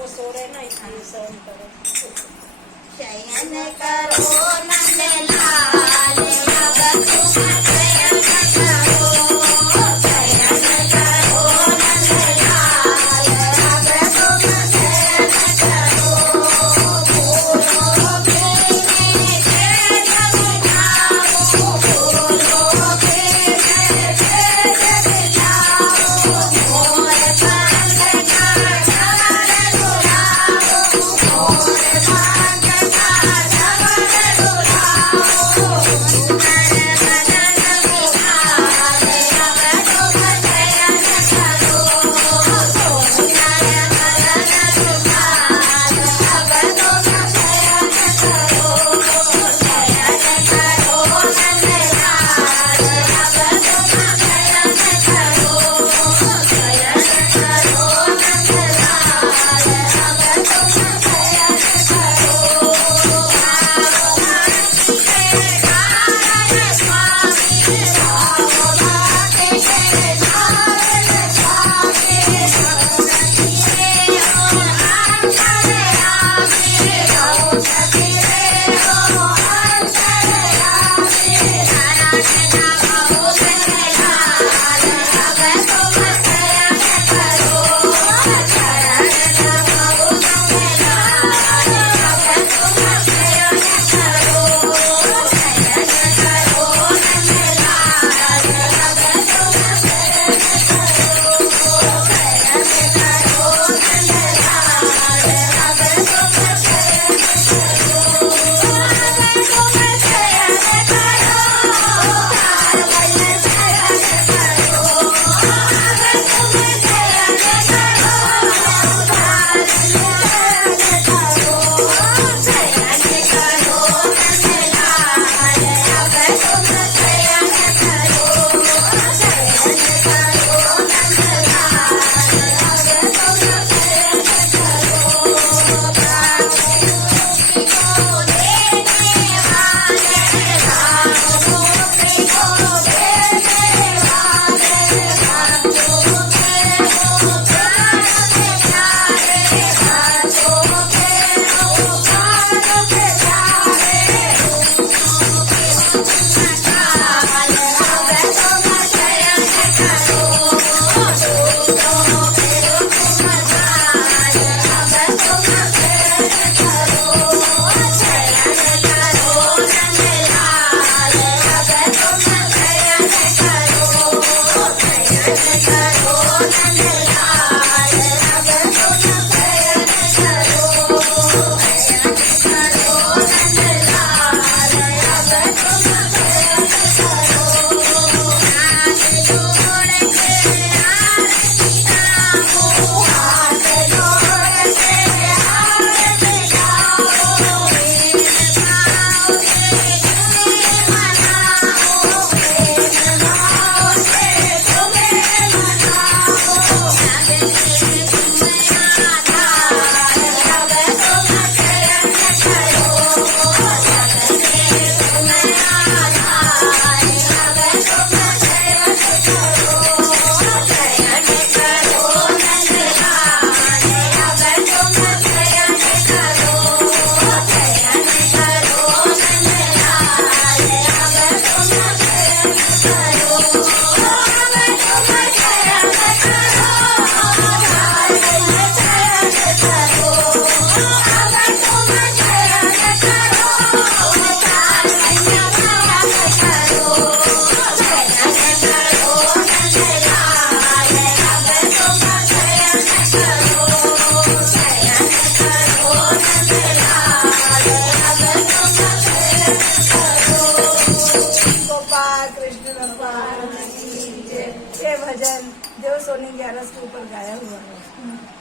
वो सो रहे ना इसलिए सहन करो। शयन करो नंदलाल अब तुम शयन करो, शयन करो नंदलाल अब तुम शयन करो। फूलों के नीचे जग जाओ, फूलों के नीचे जग जाओ। मोर पंख का झवर उड़ाओ, मोर पंख का झवर उड़ाओ। सुंदर बदन निहाल अब तुम शयन करो, सुंदर बदन निहाल अब तुम शयन करो। शयन करो नंदलाल अब तुम शयन करो, शयन करो नंदलाल अब तुम शयन करो। ये भजन देव सोनी 11 के ऊपर गाया हुआ है।